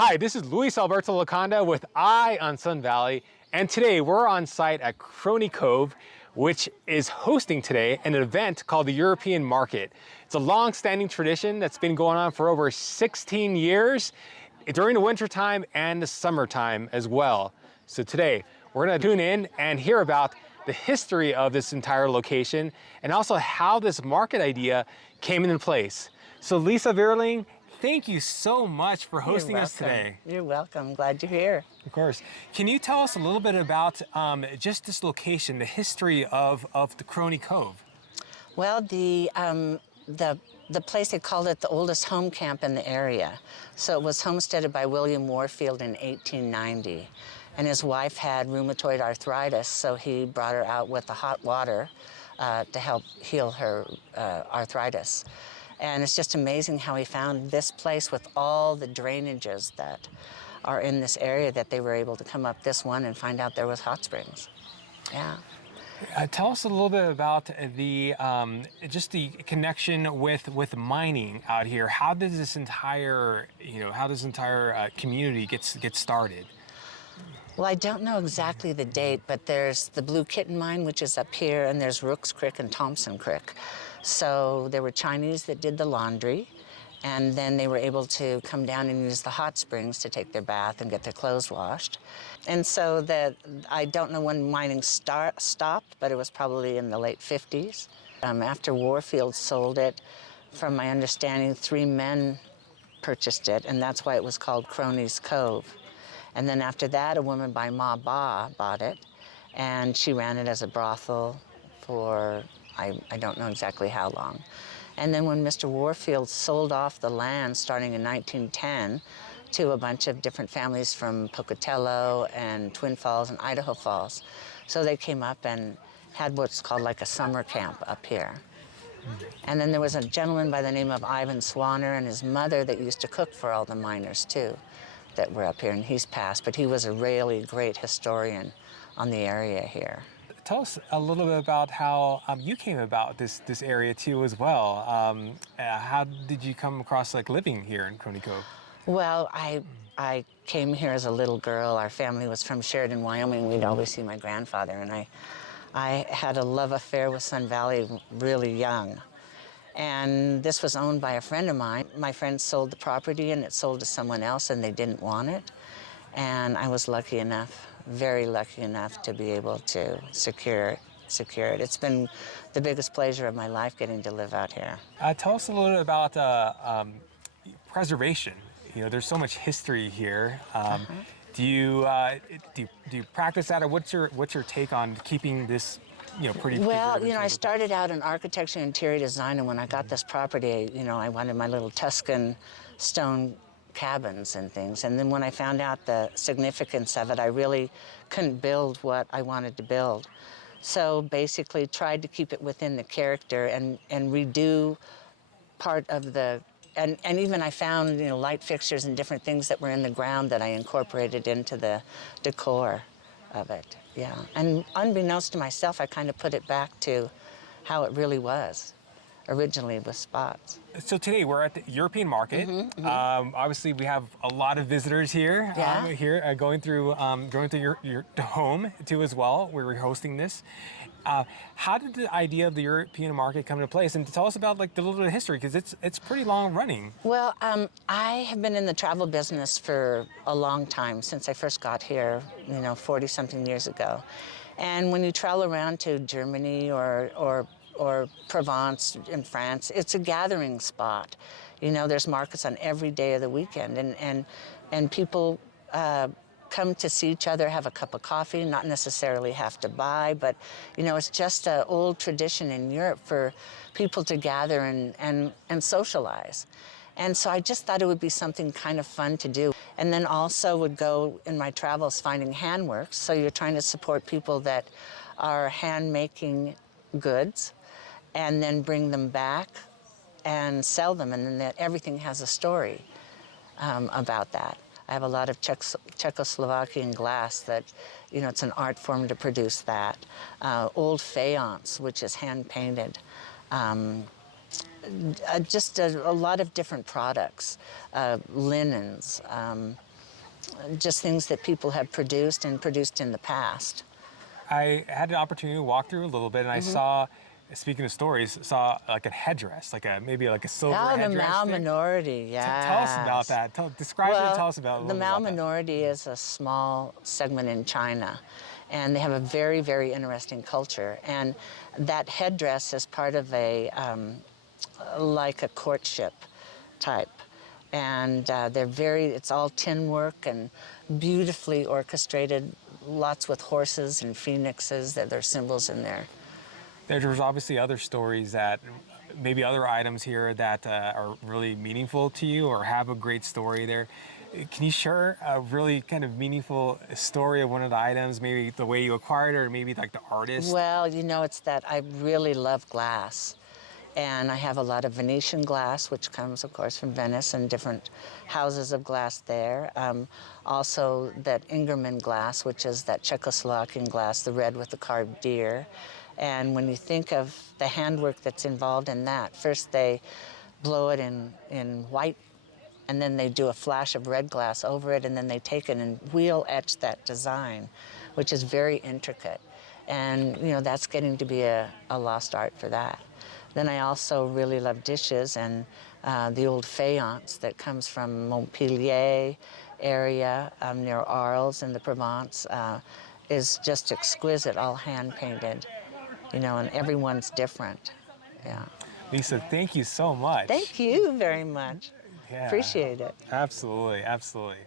Hi, this is Luis Alberto Laconda with Eye on Sun Valley, and today we're on site at Croney Cove, which is hosting today an event called the European Market. It's a long-standing tradition that's been going on for over 16 years during the wintertime and the summertime as well. So today we're going to tune in and hear about the history of this entire location and also how this market idea came into place. So Lisa Verling, thank you so much for hosting us today. You're welcome. Glad you're here. Of course. Can you tell us a little bit about just this location, the history of the Croney Cove? Well, the place, they called it the oldest home camp in the area. So it was homesteaded by William Warfield in 1890. And his wife had rheumatoid arthritis, so he brought her out with the hot water to help heal her arthritis. And it's just amazing how he found this place with all the drainages that are in this area, that they were able to come up this one and find out there was hot springs. Yeah. Tell us a little bit about the just the connection with mining out here. How does this entire community get started? Well, I don't know exactly the date, but there's the Blue Kitten Mine, which is up here, and there's Rooks Creek and Thompson Creek. So there were Chinese that did the laundry, and then they were able to come down and use the hot springs to take their bath and get their clothes washed. And so I don't know when mining stopped, but it was probably in the late 50s. After Warfield sold it, from my understanding, 3 men purchased it, and that's why it was called Croney's Cove. And then after that, a woman by Ma Ba bought it, and she ran it as a brothel for I don't know exactly how long. And then when Mr. Warfield sold off the land starting in 1910 to a bunch of different families from Pocatello and Twin Falls and Idaho Falls, so they came up and had what's called like a summer camp up here. And then there was a gentleman by the name of Ivan Swanner and his mother that used to cook for all the miners too that were up here, and he's passed, but he was a really great historian on the area here. Tell us a little bit about how you came about this area too as well. How did you come across living here in Croney Cove? Well, I came here as a little girl. Our family was from Sheridan, Wyoming. We'd always see my grandfather, and I had a love affair with Sun Valley really young. And this was owned by a friend of mine. My friend sold the property and it sold to someone else and they didn't want it. And I was lucky enough, very lucky enough to be able to secure it. It's been the biggest pleasure of my life getting to live out here. Tell us a little bit about preservation. You know, there's so much history here. Do you practice that, or what's your take on keeping this pretty? Well, I started out in architecture and interior design, and when I got this property, I wanted my little Tuscan stone cabins and things. And then when I found out the significance of it, I really couldn't build what I wanted to build. So basically tried to keep it within the character and redo part of the, and even I found, light fixtures and different things that were in the ground that I incorporated into the decor of it, yeah. And unbeknownst to myself, I kind of put it back to how it really was originally with spots. So today we're at the European Market. Obviously, we have a lot of visitors here. Yeah. Going through your home too as well. We're hosting this. How did the idea of the European Market come into place? And tell us about the little bit of history, because it's pretty long running. Well, I have been in the travel business for a long time, since I first got here, 40-something years ago. And when you travel around to Germany or Provence in France, it's a gathering spot. There's markets on every day of the weekend, and people come to see each other, have a cup of coffee, not necessarily have to buy, but it's just an old tradition in Europe for people to gather and socialize. And so I just thought it would be something kind of fun to do. And then also would go in my travels finding handworks, so you're trying to support people that are hand-making goods and then bring them back and sell them, and then that everything has a story about that. I have a lot of Czechoslovakian glass that, it's an art form to produce that. Old faience, which is hand-painted. Just a lot of different products, linens, just things that people have produced and produced in the past. I had an opportunity to walk through a little bit, and I saw, speaking of stories, saw like a headdress, maybe like a silver headdress. The Mal thing. minority, yeah. Tell us about that. Describe it and tell us about a the little Mal bit about that. minority is a small segment in China, and they have a very, very interesting culture. And that headdress is part of like a courtship type. And it's all tin work and beautifully orchestrated, lots with horses and phoenixes, that their symbols in there. There's obviously other stories that, maybe other items here that are really meaningful to you or have a great story there. Can you share a really kind of meaningful story of one of the items, maybe the way you acquired it or maybe like the artist? Well, it's that I really love glass. And I have a lot of Venetian glass, which comes, of course, from Venice and different houses of glass there. Also, that Ingerman glass, which is that Czechoslovakian glass, the red with the carved deer. And when you think of the handwork that's involved in that, first they blow it in white, and then they do a flash of red glass over it, and then they take it and wheel etch that design, which is very intricate. And, that's getting to be a lost art for that. Then I also really love dishes, and the old faience that comes from Montpellier area near Arles in the Provence is just exquisite, all hand-painted, and everyone's different. Yeah. Lisa, thank you so much. Thank you very much. Yeah. Appreciate it. Absolutely, absolutely.